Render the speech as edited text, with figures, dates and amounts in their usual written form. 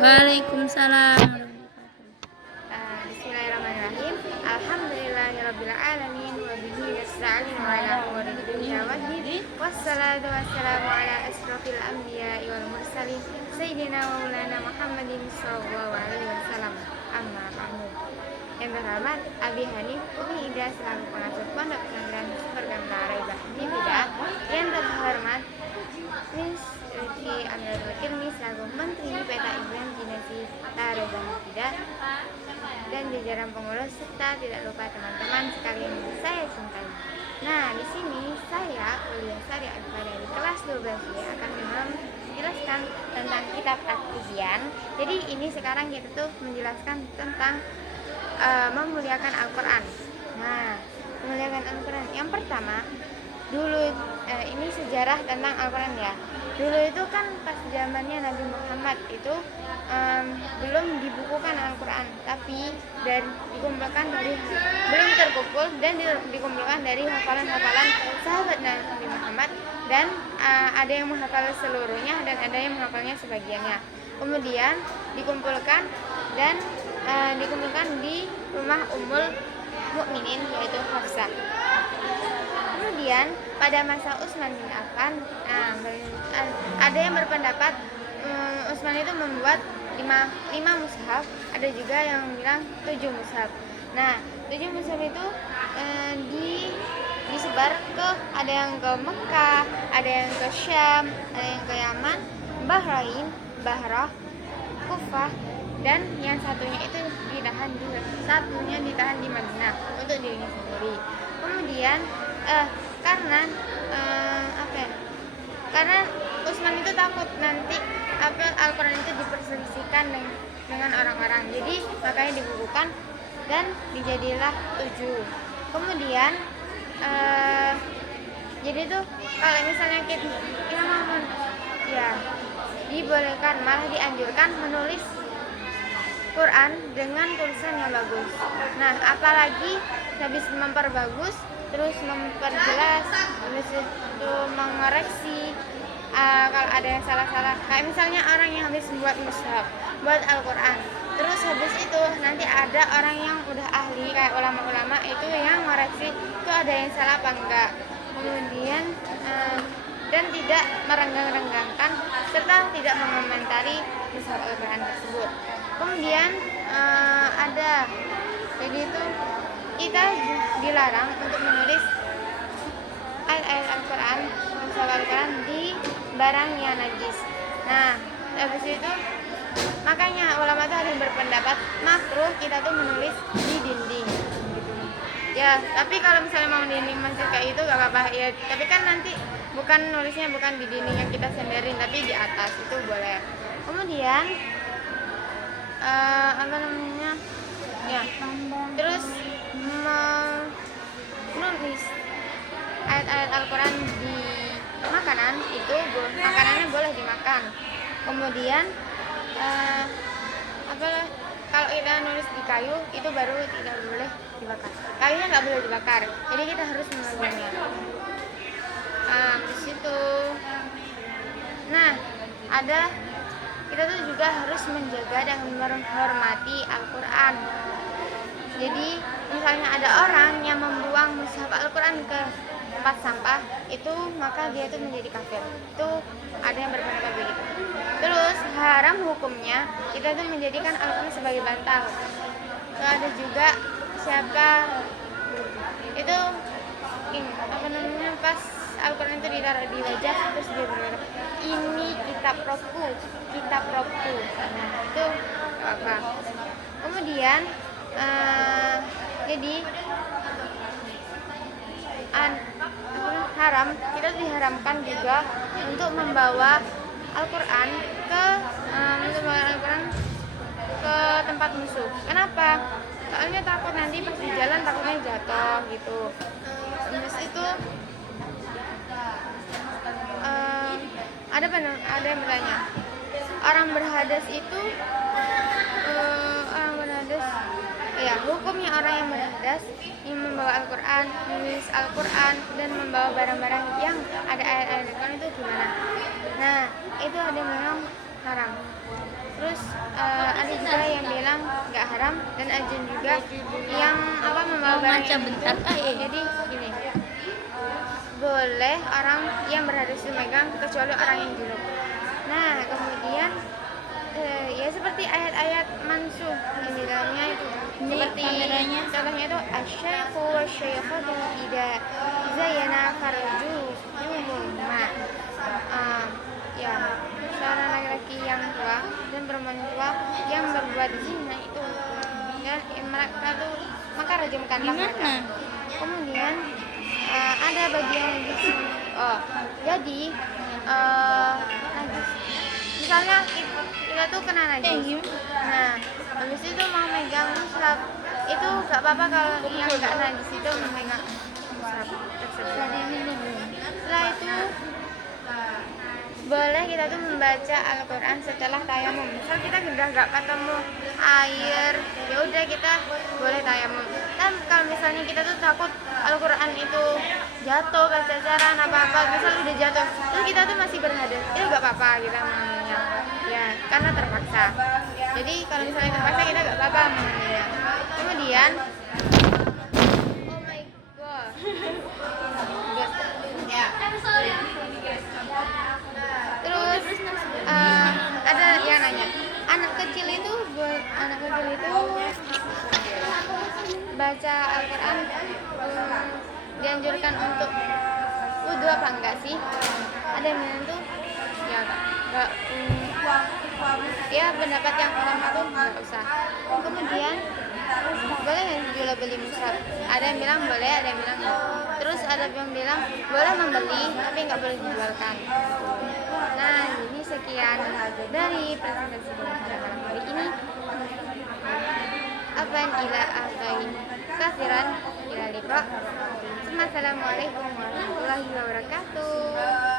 Waalaikumsalam. Bismillahirrahmanirrahim. Alhamdulillahirabbil alamin wa bihi nasta'in ala umuri dunya waddin. Wassalatu wassalamu ala asrofil anbiya'i wal mursalin sayyidina wa maulana Muhammadin sallallahu alaihi wasallam. Amma ba'du. Yang terhormat Abi Hanif Umi Ida selaku pengasuh Pondok Pesantren Surga Raibah Tidak. Yang terhormat Miss Rifki Amir Tirmi selaku Menteri Peta Ibran Dinasti Raibah Tidak, dan jajaran pengurus serta tidak lupa teman-teman sekalian yang saya cintai. Nah, di sini saya Ulia Sari Alfa dari kelas 12B akan menjelaskan tentang kitab At-Tibyan. Jadi ini sekarang kita tuh menjelaskan tentang memuliakan Al-Quran. Nah, memuliakan Al-Quran. Yang pertama, dulu ini sejarah tentang Al-Quran ya. Dulu itu kan pas zamannya Nabi Muhammad itu belum dibukukan Al-Quran, tapi dikumpulkan dari belum terkumpul dan dikumpulkan dari hafalan-hafalan sahabat Nabi Muhammad, dan ada yang menghafal seluruhnya dan ada yang menghafalnya sebagiannya. Kemudian dikumpulkan dan dikumpulkan di rumah Ummul Mukminin yaitu Hafsah. Kemudian pada masa Utsman bin Affan, ada yang berpendapat Utsman itu membuat 5 mushaf, ada juga yang bilang 7 mushaf. Nah, 7 mushaf itu disebar ke, ada yang ke Mekah, ada yang ke Syam, ada yang ke Yaman, Bahrain, Bahrah, Kufah, dan yang satunya ditahan di Madinah untuk dirinya sendiri. Kemudian karena karena Utsman itu takut nanti Al-Quran itu diperselisihkan dengan orang-orang, jadi makanya dibukukan dan dijadilah 7. Kemudian jadi tuh kalau misalnya kita ya dibolehkan, malah dianjurkan menulis Quran dengan tulisan yang bagus. Nah, apalagi habis memperbagus, terus memperjelas, habis itu mengoreksi kalau ada yang salah-salah. Kayak misalnya orang yang habis buat mushaf, buat Al-Quran, terus habis itu nanti ada orang yang udah ahli kayak ulama-ulama itu yang ngoreksi itu ada yang salah apa enggak. Kemudian dan tidak merenggang-renggangkan serta tidak mengomentari mushaf Al-Quran tersebut. Kemudian ada jadi itu kita dilarang untuk menulis ayat-ayat Al-Quran, mushaf Al-Quran di barang yang najis. Nah, habis itu makanya ulama itu ada yang berpendapat makruh kita tuh menulis di dinding gitu. Ya, tapi kalau misalnya mau dinding masjid kayak itu gak apa-apa ya, tapi kan nanti nulisnya bukan di dinding yang kita senderin, tapi di atas itu boleh. Kemudian terus menulis ayat-ayat Al-Quran di makanan itu makanannya boleh dimakan. Kemudian kalau kita nulis di kayu itu baru tidak boleh dibakar. Kayunya nggak boleh dibakar, jadi kita harus menggulungnya. Di situ. Nah, kita tuh juga harus menjaga dan menghormati Al-Quran. Jadi misalnya ada orang yang membuang mushaf Al-Quran ke tempat sampah, itu maka dia itu menjadi kafir. Itu ada yang berpendapat begitu. Terus haram hukumnya kita tuh menjadikan Al-Quran sebagai bantal. Ada juga itu pas Al-Quran itu ditaruh di wajah terus dia berkata, ini kitab Robku. Nah, itu apa? Kemudian jadi haram, kita diharamkan juga untuk membawa Al-Quran ke tempat musuh. Kenapa? Soalnya takut nanti pas di jalan takutnya jatuh gitu. Terus itu ada yang bertanya, orang berhadas itu hukumnya orang yang berhadas yang membawa Al-Quran, menulis Al-Quran dan membawa barang-barang yang ada ayat-ayat Al-Quran itu gimana? Nah, itu ada yang bilang haram. Terus ada juga yang bilang nggak haram, dan ada juga yang membawa barang yang bentar jadi gini, boleh orang yang berhadas itu megang kecuali orang yang junub. Nah kemudian ya seperti ayat-ayat mansuh yang di dalamnya itu seperti contohnya itu asy-syaikhu wasy-syaikhatu idza zayyana farjuhuma, ya seorang laki-laki yang tua dan perempuan tua yang berbuat zina itu, dan mereka tuh maka rajamkanlah mereka. Kemudian ada bagian di sini. Jadi najis. Misalnya kita tuh kena najis. Nah, habis itu mau megang mushaf, itu gak apa-apa kalau yang gak najis itu memegang mushaf tersebut. Setelah itu boleh kita tuh membaca Al-Quran setelah tayamum. Misal kita udah gak ketemu air, ya udah kita boleh tayamum. Dan kalau misalnya kita tuh takut Al-Quran itu jatuh, kececeran apa-apa, misal udah jatuh, terus kita tuh masih berhadas, itu gak apa-apa kita mengambilnya, ya karena terpaksa. Jadi kalau misalnya terpaksa kita gak apa-apa mengambilnya. Kemudian, oh my god, terus ada yang nanya, anak kecil itu baca Al-Quran dianjurkan untuk wudhu apa enggak sih? Ada yang bilang tuh ya enggak, ya pendapat yang pertama tuh enggak usah. Kemudian boleh nggak jual beli mushaf? Ada yang bilang boleh, ada yang bilang enggak. Terus ada yang bilang boleh membeli tapi nggak boleh dijualkan. Nah ini sekian dari presentasi pada malam hari ini. Afan ila akhai kasiran ila liqa. Assalamualaikum warahmatullahi wabarakatuh.